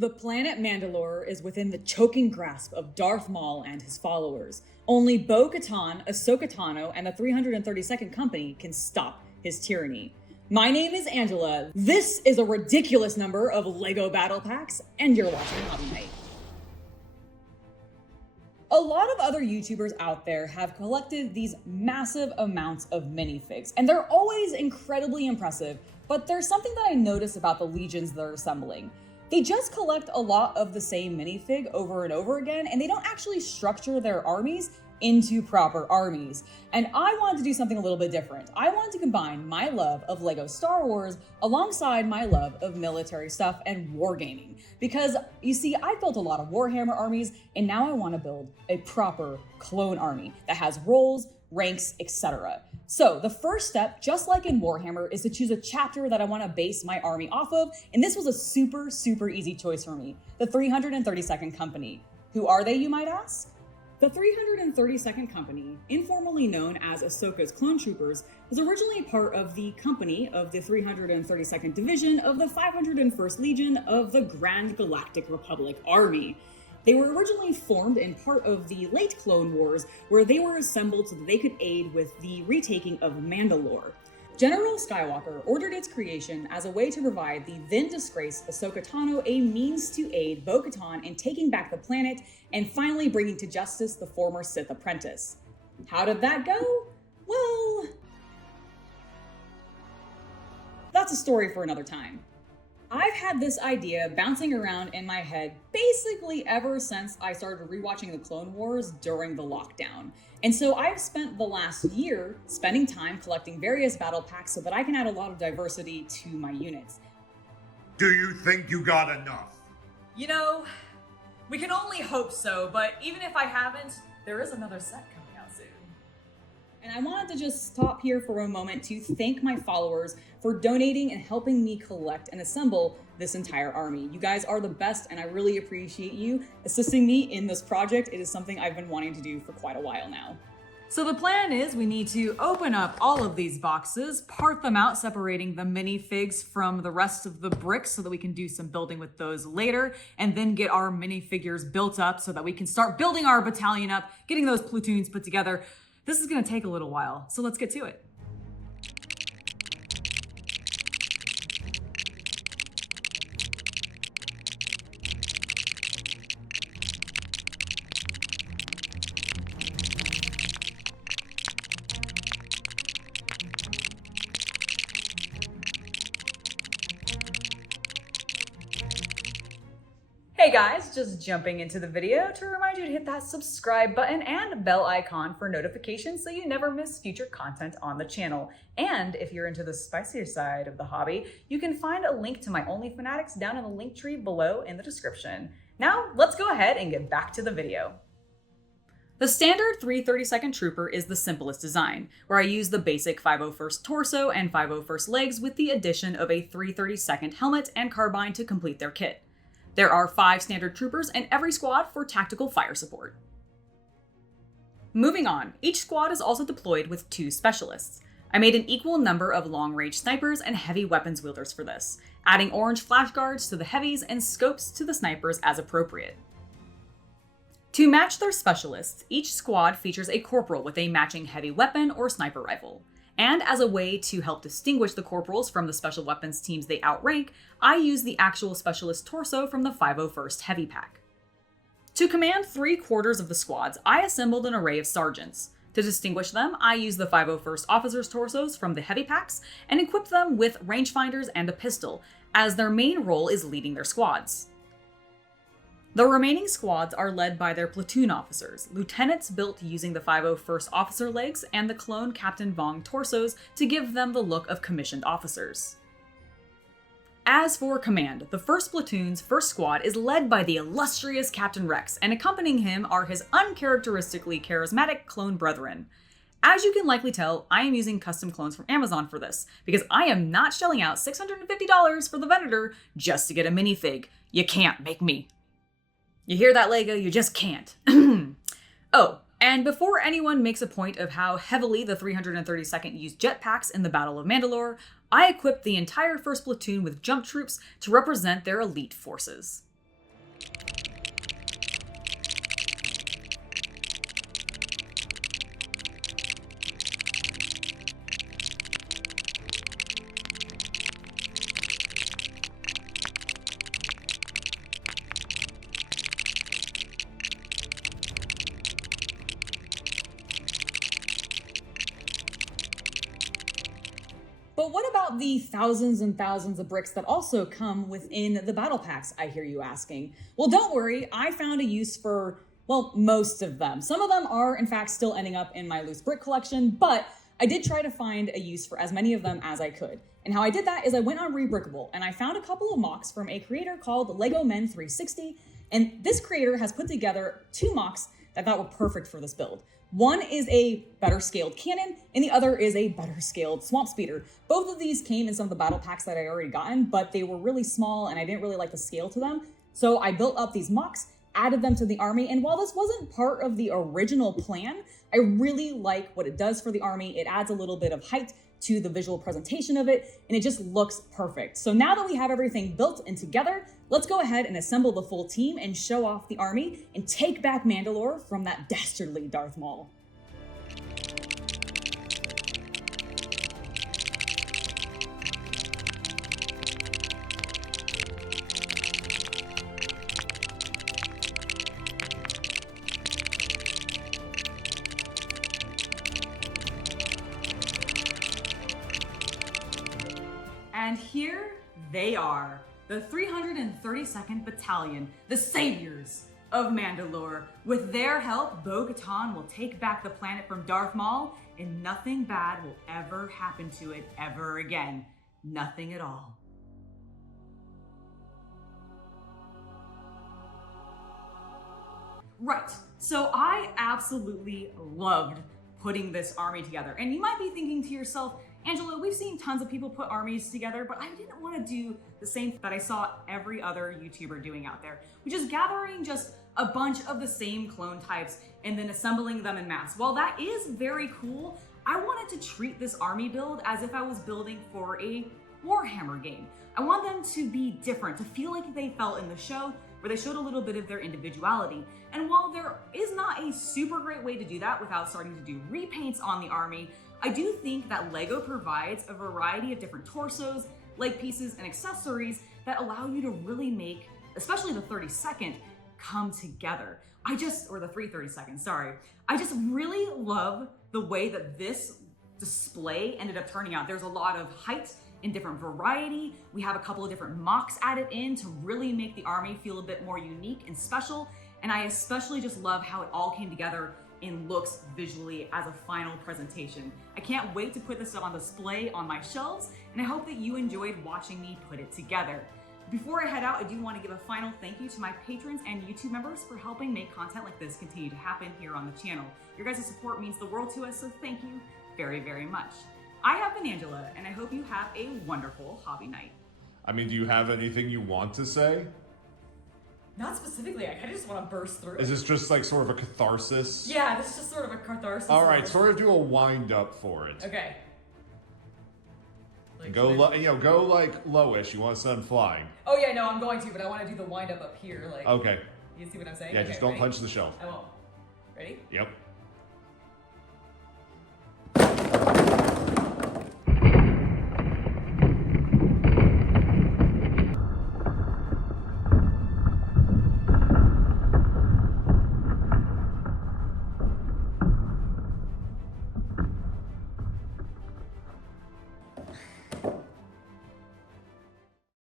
The planet Mandalore is within the choking grasp of Darth Maul and his followers. Only Bo-Katan, Ahsoka Tano, and the 332nd Company can stop his tyranny. My name is Angela, this is a ridiculous number of LEGO Battle Packs, and you're watching Hobby Night. A lot of other YouTubers out there have collected these massive amounts of minifigs, and they're always incredibly impressive, but there's something that I notice about the legions they're assembling. They just collect a lot of the same minifig over and over again, and they don't actually structure their armies into proper armies. And I wanted to do something a little bit different. I wanted to combine my love of LEGO Star Wars alongside my love of military stuff and wargaming. Because you see, I've built a lot of Warhammer armies, and now I want to build a proper clone army that has roles, ranks, etc. So the first step, just like in Warhammer, is to choose a chapter that I want to base my army off of, and this was a super easy choice for me, the 332nd Company. Who are they, you might ask? The 332nd Company, informally known as Ahsoka's Clone Troopers, was originally part of the company of the 332nd Division of the 501st Legion of the Grand Galactic Republic Army. They were originally formed in part of the late Clone Wars, where they were assembled so that they could aid with the retaking of Mandalore. General Skywalker ordered its creation as a way to provide the then-disgraced Ahsoka Tano a means to aid Bo-Katan in taking back the planet and finally bringing to justice the former Sith apprentice. How did that go? Well, that's a story for another time. I've had this idea bouncing around in my head basically ever since I started rewatching the Clone Wars during the lockdown. And so I've spent the last year spending time collecting various battle packs so that I can add a lot of diversity to my units. Do you think you got enough? You know, we can only hope so, but even if I haven't, there is another set coming out soon. And I wanted to just stop here for a moment to thank my followers for donating and helping me collect and assemble this entire army. You guys are the best, and I really appreciate you assisting me in this project. It is something I've been wanting to do for quite a while now. So the plan is we need to open up all of these boxes, part them out, separating the minifigs from the rest of the bricks so that we can do some building with those later, and then get our minifigures built up so that we can start building our battalion up, getting those platoons put together. This is gonna take a little while, so let's get to it. Hey guys, just jumping into the video to remind you to hit that subscribe button and bell icon for notifications so you never miss future content on the channel. And if you're into the spicier side of the hobby, you can find a link to my Only Fanatics down in the link tree below in the description. Now, let's go ahead and get back to the video. The standard 332nd Trooper is the simplest design, where I use the basic 501st torso and 501st legs with the addition of a 332nd helmet and carbine to complete their kit. There are 5 standard troopers in every squad for tactical fire support. Moving on, each squad is also deployed with 2 specialists. I made an equal number of long-range snipers and heavy weapons wielders for this, adding orange flash guards to the heavies and scopes to the snipers as appropriate. To match their specialists, each squad features a corporal with a matching heavy weapon or sniper rifle. And as a way to help distinguish the corporals from the special weapons teams they outrank, I use the actual specialist torso from the 501st Heavy Pack. To command 3/4 of the squads, I assembled an array of sergeants. To distinguish them, I used the 501st officers' torsos from the Heavy Packs and equipped them with rangefinders and a pistol, as their main role is leading their squads. The remaining squads are led by their platoon officers, lieutenants built using the 501st officer legs and the clone Captain Vong torsos to give them the look of commissioned officers. As for command, the 1st Platoon's 1st squad is led by the illustrious Captain Rex, and accompanying him are his uncharacteristically charismatic clone brethren. As you can likely tell, I am using custom clones from Amazon for this, because I am not shelling out $650 for the vendor just to get a minifig. You can't make me. You hear that, LEGO? You just can't. Oh, and before anyone makes a point of how heavily the 332nd used jetpacks in the Battle of Mandalore, I equipped the entire 1st Platoon with jump troops to represent their elite forces. But what about the thousands and thousands of bricks that also come within the battle packs, I hear you asking? Well, don't worry, I found a use for, well, most of them. Some of them are, in fact, still ending up in my loose brick collection, but I did try to find a use for as many of them as I could. And how I did that is I went on Rebrickable, and I found a couple of mocks from a creator called Lego Men 360, and this creator has put together 2 mocks that I thought were perfect for this build. One is a better scaled cannon, and the other is a better scaled swamp speeder. Both of these came in some of the battle packs that I already gotten, but they were really small and I didn't really like the scale to them. So I built up these mocks, added them to the army, and while this wasn't part of the original plan, I really like what it does for the army. It adds a little bit of height to the visual presentation of it, and it just looks perfect. So now that we have everything built and together, let's go ahead and assemble the full team and show off the army and take back Mandalore from that dastardly Darth Maul. And here they are, the 332nd Battalion, the saviors of Mandalore. With their help, Bo-Katan will take back the planet from Darth Maul, and nothing bad will ever happen to it ever again. Nothing at all. Right, so I absolutely loved putting this army together. And you might be thinking to yourself, Angela, we've seen tons of people put armies together, but I didn't want to do the same that I saw every other YouTuber doing out there, which is gathering just a bunch of the same clone types and then assembling them in mass. While that is very cool, I wanted to treat this army build as if I was building for a Warhammer game. I want them to be different, to feel like they felt in the show, where they showed a little bit of their individuality. And while there is not a super great way to do that without starting to do repaints on the army, I do think that LEGO provides a variety of different torsos, leg pieces, and accessories that allow you to really make, especially the 32nd, come together. Or the 332nd, sorry. I just really love the way that this display ended up turning out. There's a lot of height in different variety. We have a couple of different mocks added in to really make the army feel a bit more unique and special. And I especially just love how it all came together and looks visually as a final presentation. I can't wait to put this on display on my shelves, and I hope that you enjoyed watching me put it together. Before I head out, I do want to give a final thank you to my patrons and YouTube members for helping make content like this continue to happen here on the channel. Your guys' support means the world to us, so thank you very, very much. I have been Angela, and I hope you have a wonderful hobby night. I mean, do you have anything you want to say? Not specifically, I kind of just want to burst through. Is this just like sort of a catharsis? Yeah, this is just sort of a catharsis. All right, sort of do a wind up for it. Okay. Like, Go like lowish. You want to send them flying. Oh yeah, no, I'm going to, but I want to do the wind up here. Like. Okay. You see what I'm saying? Yeah, Okay, just don't ready? punch the shelf. I won't. Ready? Yep.